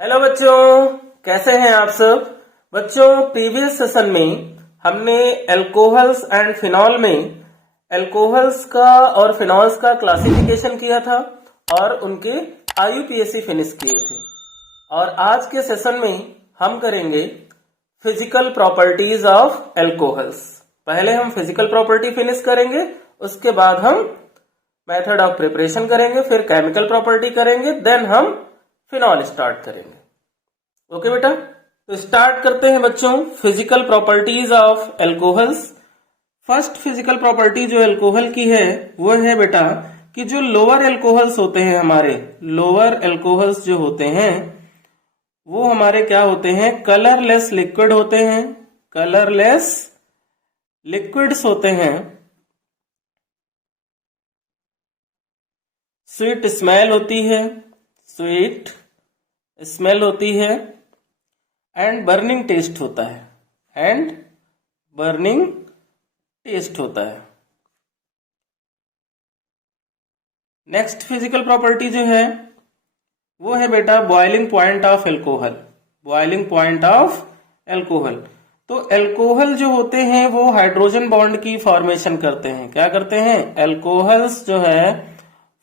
Hello बच्चों, कैसे हैं आप सब। बच्चों, प्रीवियस सेशन में हमने अल्कोहल्स एंड फिनॉल में अल्कोहल्स का और फिनॉल्स का क्लासिफिकेशन किया था और उनके आईयूपीएसी फिनिश किए थे। और आज के सेशन में हम करेंगे फिजिकल प्रॉपर्टीज ऑफ अल्कोहल्स। पहले हम फिजिकल प्रॉपर्टी फिनिश करेंगे, उसके बाद हम मेथड ऑफ प्रिपरेशन करेंगे, फिर केमिकल प्रॉपर्टी करेंगे, देन हम फिनॉल स्टार्ट करेंगे। ओके बेटा, तो स्टार्ट करते हैं बच्चों physical properties of alcohols. First physical property जो अल्कोहल की है वो है बेटा कि जो लोअर अल्कोहल्स होते हैं, हमारे लोअर अल्कोहल्स जो होते हैं वो हमारे क्या होते हैं, कलरलेस लिक्विड होते हैं। कलरलेस लिक्विड्स होते हैं, स्वीट स्मेल होती है, स्वीट स्मेल होती है, एंड बर्निंग टेस्ट होता है, एंड बर्निंग टेस्ट होता है। नेक्स्ट फिजिकल प्रॉपर्टी जो है वो है बेटा boiling point of alcohol. Boiling point of alcohol, तो अल्कोहल जो होते हैं वो हाइड्रोजन बॉन्ड की फॉर्मेशन करते हैं। क्या करते हैं, अल्कोहल्स जो है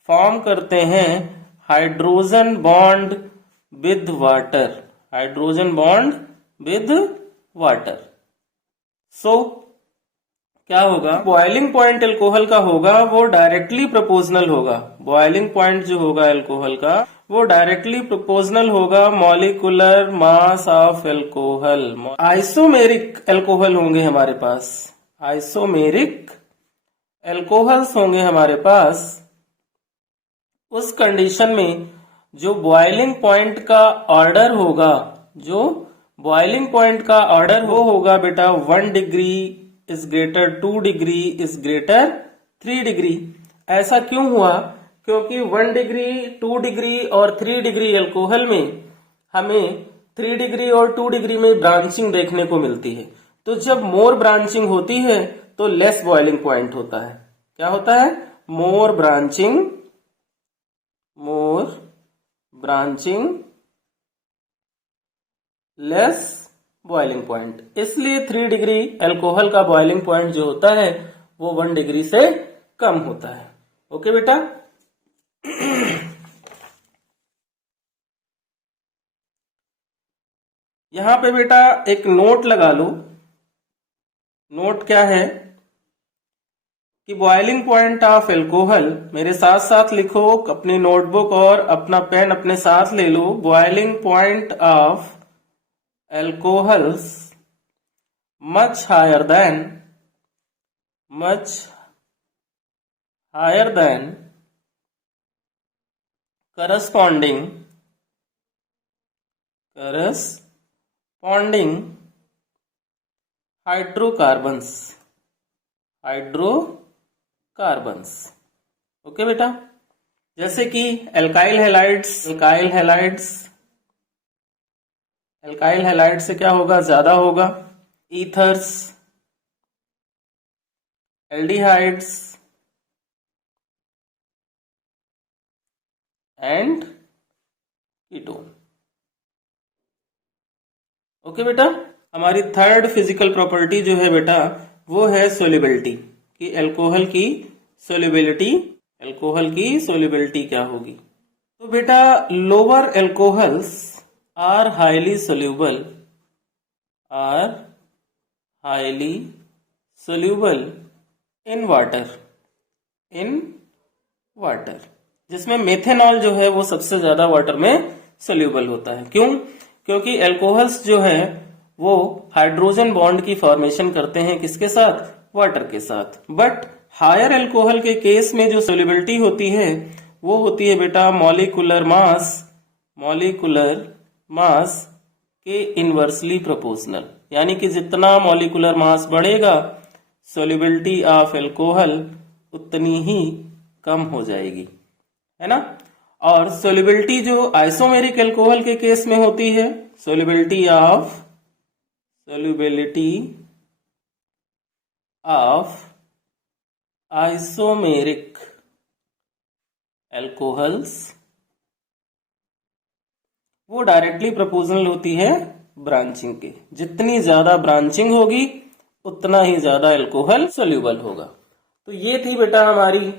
फॉर्म करते हैं hydrogen bond with water, hydrogen bond with water. So क्या होगा, बॉइलिंग पॉइंट अल्कोहल का होगा वो डायरेक्टली प्रोपोर्शनल होगा। बॉइलिंग पॉइंट जो होगा अल्कोहल का वो डायरेक्टली प्रोपोर्शनल होगा molecular mass of alcohol. Isomeric alcohol होंगे हमारे पास, आइसोमेरिक अल्कोहल्स होंगे हमारे पास। उस कंडीशन में जो बॉइलिंग पॉइंट का ऑर्डर होगा, जो बॉइलिंग पॉइंट का ऑर्डर वो होगा बेटा 1 degree is greater 2 degree is greater 3 degree. ऐसा क्यों हुआ, क्योंकि 1 डिग्री 2 डिग्री और 3 डिग्री अल्कोहल में हमें 3 डिग्री और 2 डिग्री में ब्रांचिंग देखने को मिलती है। तो जब मोर ब्रांचिंग होती है तो लेस बॉइलिंग पॉइंट होता है। क्या होता है, मोर ब्रांचिंग, मोर ब्रांचिंग लेस बॉइलिंग पॉइंट। इसलिए 3 डिग्री अल्कोहल का बॉइलिंग पॉइंट जो होता है वो 1 डिग्री से कम होता है। ओके बेटा, यहां पे बेटा एक नोट लगा लो। नोट क्या है कि बॉइलिंग पॉइंट ऑफ अल्कोहल, मेरे साथ साथ लिखो अपनी नोटबुक और अपना पेन अपने साथ ले लो। Boiling point of alcohols much higher than corresponding hydrocarbons, hydrocarbons. Okay बेटा, जैसे कि alkyl halides, alkyl halides, alkyl halide से क्या होगा, ज्यादा होगा। Ethers, aldehydes and ketone. Okay बेटा, हमारी थर्ड फिजिकल प्रॉपर्टी जो है बेटा वो है सोल्युबिलिटी, कि अल्कोहल की सोल्युबिलिटी, अल्कोहल की सोल्युबिलिटी क्या होगी। तो बेटा lower alcohols are highly soluble, are highly soluble in water, in water, जिसमें मेथेनॉल जो है वो सबसे ज्यादा वाटर में सोल्यूबल होता है। क्यों, क्योंकि अल्कोहल्स जो है वो हाइड्रोजन बॉन्ड की फॉर्मेशन करते हैं किसके साथ, वाटर के साथ। बट हायर अल्कोहल के केस में जो सोल्युबिलिटी होती है वो होती है बेटा मॉलिक्यूलर मास, मॉलिक्यूलर मास के इनवर्सली प्रोपोर्शनल। यानी कि जितना मॉलिक्यूलर मास बढ़ेगा सोल्युबिलिटी ऑफ अल्कोहल उतनी ही कम हो जाएगी, है ना। और सोल्युबिलिटी जो आइसोमेरिक अल्कोहल के केस में होती है, सोल्युबिलिटी ऑफ आइसोमेरिक अल्कोहल्स वो डायरेक्टली प्रोपोर्शनल होती है ब्रांचिंग के। जितनी ज्यादा ब्रांचिंग होगी उतना ही ज्यादा अल्कोहल सोल्यूबल होगा। तो ये थी बेटा हमारी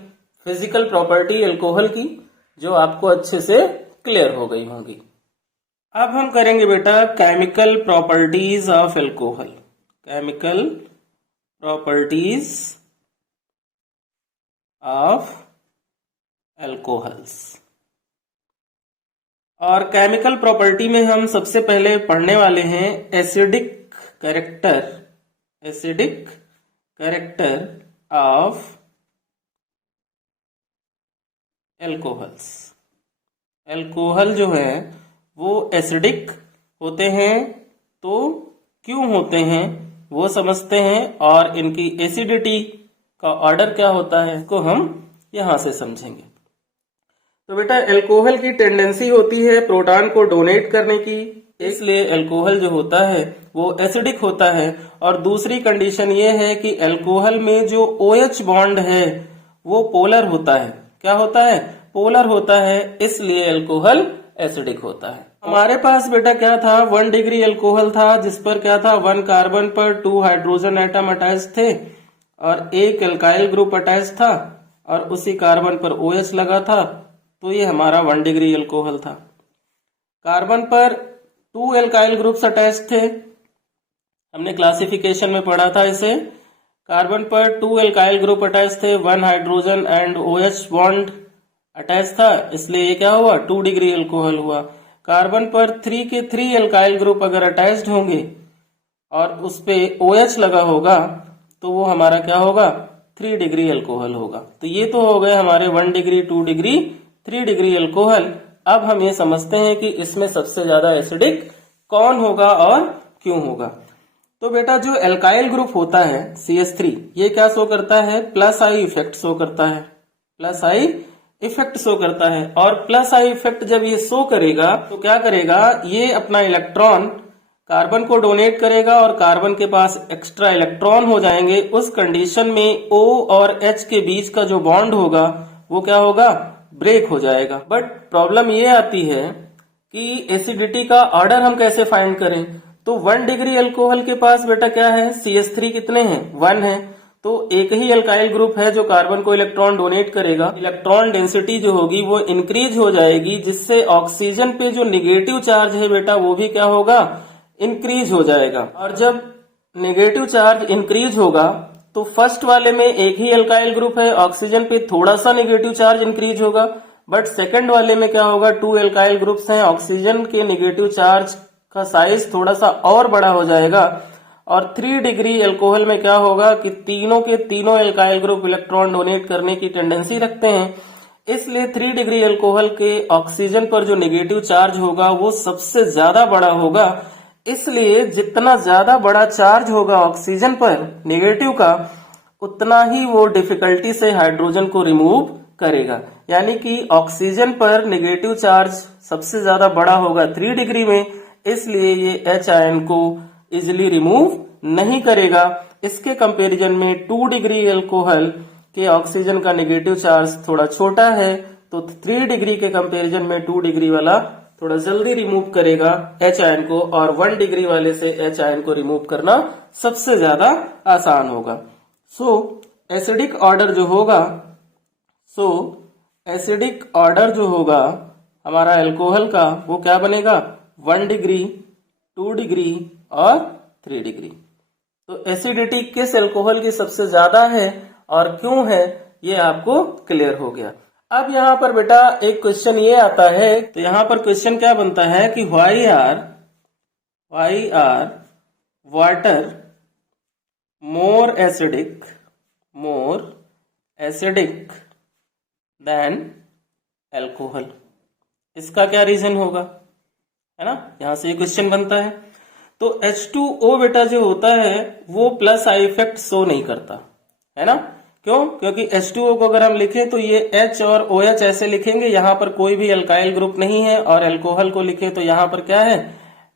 फिजिकल प्रॉपर्टी अल्कोहल की, जो आपको अच्छे से क्लियर हो गई होंगी। अब हम करेंगे बेटा chemical properties of alcohol. Chemical properties of alcohols. और केमिकल प्रॉपर्टी में हम सबसे पहले पढ़ने वाले हैं acidic character. Acidic character of alcohols. Alcohol जो है वो एसिडिक होते हैं, तो क्यों होते हैं वो समझते हैं, और इनकी एसिडिटी का ऑर्डर क्या होता है इसको हम यहां से समझेंगे। तो बेटा अल्कोहल की टेंडेंसी होती है प्रोटॉन को डोनेट करने की, इसलिए अल्कोहल जो होता है वो एसिडिक होता है। और दूसरी कंडीशन ये है कि अल्कोहल में जो OH बॉन्ड है वो पोलर होता है। क्या होता है? पोलर होता है, इसलिए अल्कोहल एसिडिक होता है। हमारे पास बेटा क्या था, 1 डिग्री अल्कोहल था, जिस पर क्या था 1 कार्बन पर 2 हाइड्रोजन एटम अटैच थे और एक एल्काइल ग्रुप अटैच था, और उसी कार्बन पर OH लगा था। तो ये हमारा 1 डिग्री अल्कोहल था। कार्बन पर 2 एल्काइल ग्रुप्स अटैच थे, हमने क्लासिफिकेशन में पढ़ा था इसे। कार्बन पर 2 एल्काइल ग्रुप अटैच थे, 1 hydrogen and OH bond attach था, इसलिए ये क्या हुआ 2 डिग्री अल्कोहल हुआ। कार्बन पर 3 के 3 एल्काइल ग्रुप अगर अटैच्ड होंगे और उस पे OH लगा होगा तो वो हमारा क्या होगा 3 डिग्री अल्कोहल होगा। तो ये तो हो गए हमारे 1 डिग्री, 2 डिग्री, 3 डिग्री अल्कोहल। अब हम ये समझते हैं कि इसमें सबसे ज्यादा एसिडिक कौन होगा और क्यों होगा। तो बेटा जो एल्काइल ग्रुप होता है CH3, ये क्या शो करता है, प्लस आई इफेक्ट शो करता है। प्लस आई इफेक्ट शो करता है, और प्लस आई इफेक्ट जब ये शो करेगा तो क्या करेगा, ये अपना इलेक्ट्रॉन कार्बन को डोनेट करेगा और कार्बन के पास एक्स्ट्रा इलेक्ट्रॉन हो जाएंगे। उस कंडीशन में O और H के बीच का जो बॉन्ड होगा वो क्या होगा, ब्रेक हो जाएगा। बट प्रॉब्लम ये आती है कि एसिडिटी का ऑर्डर हम कैसे फाइंड करें। तो 1 डिग्री अल्कोहल के पास बेटा क्या है, CH3 कितने हैं, 1 है, तो एक ही अल्काइल ग्रुप है जो कार्बन को इलेक्ट्रॉन डोनेट करेगा। इलेक्ट्रॉन डेंसिटी जो होगी वो इंक्रीज हो जाएगी, जिससे ऑक्सीजन पे जो निगेटिव चार्ज है बेटा वो भी क्या होगा, इंक्रीज हो जाएगा। और जब नेगेटिव चार्ज इंक्रीज होगा तो फर्स्ट वाले में एक ही अल्काइल ग्रुप है, ऑक्सीजन पे थोड़ा सा नेगेटिव चार्ज इंक्रीज होगा। बट सेकंड वाले में क्या होगा, 2 अल्काइल ग्रुप्स हैं, ऑक्सीजन के नेगेटिव चार्ज का साइज थोड़ा सा और बड़ा हो जाएगा। और 3 डिग्री अल्कोहल में क्या होगा कि तीनों के तीनों अल्काइल ग्रुप इलेक्ट्रॉन डोनेट करने की टेंडेंसी रखते हैं, इसलिए 3 डिग्री अल्कोहल के ऑक्सीजन पर जो नेगेटिव चार्ज होगा वो सबसे ज्यादा बड़ा होगा। इसलिए जितना ज्यादा बड़ा चार्ज होगा ऑक्सीजन पर नेगेटिव का, उतना ही वो डिफिकल्टी से हाइड्रोजन को रिमूव करेगा। यानी कि ऑक्सीजन पर नेगेटिव चार्ज सबसे ज्यादा बड़ा होगा 3 डिग्री में, इसलिए ये H आयन को इजिली रिमूव नहीं करेगा। इसके कंपैरिजन में 2 डिग्री अल्कोहल के ऑक्सीजन का नेगेटिव चार्ज थोड़ा छोटा है, तो 3 डिग्री के कंपैरिजन में 2 डिग्री वाला थोड़ा जल्दी रिमूव करेगा H आयन को, और 1 डिग्री वाले से H आयन को रिमूव करना सबसे ज्यादा आसान होगा। एसिडिक ऑर्डर जो होगा हमारा अल्कोहल का, वो क्या बनेगा 1 डिग्री, 2 डिग्री और 3 डिग्री। तो एसिडिटी किस अल्कोहल की सबसे ज्यादा है और क्यों है, ये आपको क्लियर हो गया। अब यहाँ पर बेटा एक क्वेश्चन ये आता है, तो यहाँ पर क्वेश्चन क्या बनता है कि why are water more acidic than alcohol. इसका क्या रीजन होगा, है ना, यहां से ये क्वेश्चन बनता है। तो H2O बेटा जो होता है वो प्लस आई इफेक्ट शो नहीं करता, है ना। क्यों? क्योंकि H2O को अगर हम लिखें तो ये H और OH ऐसे लिखेंगे, यहाँ पर कोई भी अल्काइल ग्रुप नहीं है, और अल्कोहल को लिखें तो यहाँ पर क्या है,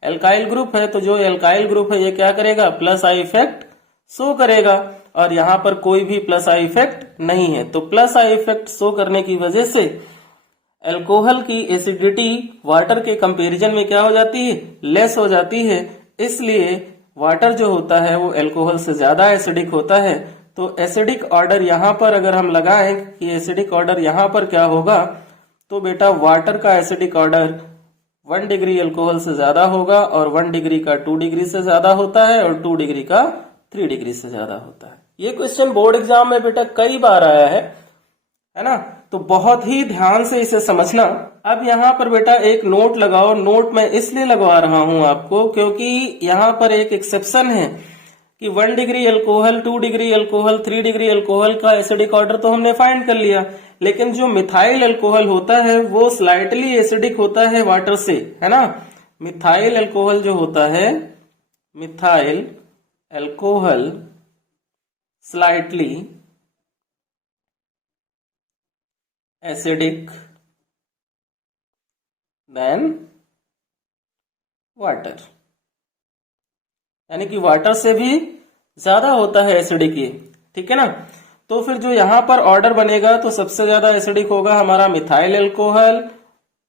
अल्काइल ग्रुप है। तो जो अल्काइल ग्रुप है ये क्या करेगा, प्लस आई इफेक्ट शो करेगा, और यहाँ पर कोई भी प्लस आई इफेक्ट नहीं है। तो प्लस आई इफेक्ट शो करने की वजह से अल्कोहल की एसिडिटी वाटर के कंपैरिजन में क्या हो जाती है, लेस हो जाती है। इसलिए वाटर जो होता है वो अल्कोहल से ज्यादा एसिडिक होता है। तो एसिडिक ऑर्डर यहां पर अगर हम लगाएं कि एसिडिक ऑर्डर यहां पर क्या होगा, तो बेटा वाटर का एसिडिक ऑर्डर 1 डिग्री अल्कोहल से ज्यादा होगा और 1 डिग्री का 2 डिग्री से ज्यादा होता है और 2 डिग्री का 3 डिग्री से ज्यादा होता है। ये क्वेश्चन बोर्ड एग्जाम में बेटा कई बार आया है ना, तो बहुत ही ध्यान से इसे समझना। अब यहाँ पर बेटा एक नोट लगाओ। नोट मैं इसलिए लगवा रहा हूं आपको क्योंकि यहाँ पर एक एक्सेप्शन है कि 1 degree alcohol, 2 degree alcohol, 3 degree alcohol का एसिडिक ऑर्डर तो हमने फाइंड कर लिया, लेकिन जो मिथाइल अल्कोहल होता है वो स्लाइटली एसिडिक होता है वाटर से, है ना। मिथाइल अल्कोहल जो होता है, methyl alcohol slightly acidic then water, यानी कि वाटर से भी ज्यादा होता है एसिडिक ये, ठीक है ना। तो फिर जो यहां पर ऑर्डर बनेगा तो सबसे ज्यादा एसिडिक होगा हमारा मिथाइल अल्कोहल,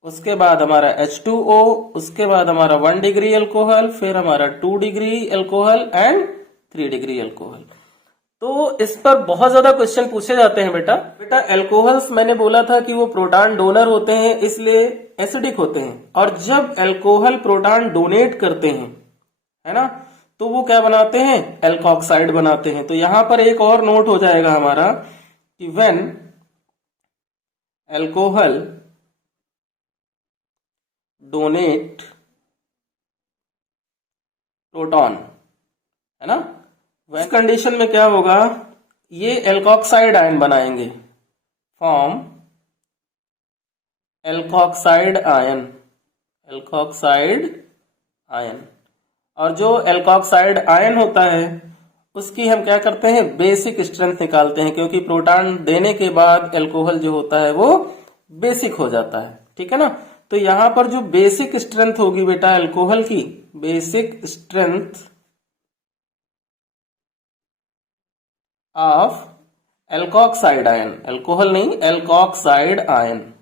उसके बाद हमारा H2O, उसके बाद हमारा 1 डिग्री अल्कोहल, फिर हमारा 2 degree alcohol and 3 degree alcohol. तो इस पर बहुत ज्यादा क्वेश्चन पूछे जाते हैं बेटा। अल्कोहल्स मैंने बोला था कि वो प्रोटॉन डोनर होते हैं इसलिए एसिडिक होते हैं, और जब अल्कोहल प्रोटॉन डोनेट करते हैं, है ना, तो वो क्या बनाते हैं, एल्कोक्साइड बनाते हैं। तो यहां पर एक और नोट हो जाएगा हमारा कि व्हेन अल्कोहल डोनेट प्रोटॉन, है ना, वह कंडीशन में क्या होगा, ये एल्कोक्साइड आयन बनाएंगे, form alkoxide ion, alkoxide ion. और जो एल्कोक्साइड आयन होता है उसकी हम क्या करते हैं, बेसिक स्ट्रेंथ निकालते हैं, क्योंकि प्रोटॉन देने के बाद अल्कोहल जो होता है वो बेसिक हो जाता है, ठीक है ना। तो यहां पर जो बेसिक स्ट्रेंथ होगी बेटा अल्कोहल की, basic strength of alkoxide ion, alcohol नहीं एल्कोक्साइड आयन,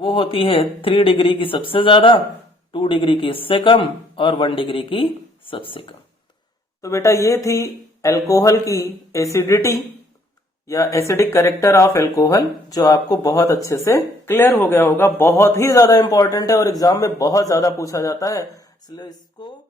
वो होती है 3 डिग्री की सबसे ज्यादा, 2 डिग्री की इससे कम और 1 डिग्री की सबसे कम। तो बेटा ये थी अल्कोहल की एसिडिटी या एसिडिक कैरेक्टर ऑफ अल्कोहल, जो आपको बहुत अच्छे से क्लियर हो गया होगा। बहुत ही ज्यादा इंपॉर्टेंट है और एग्जाम में बहुत ज्यादा पूछा जाता है, इसलिए इसको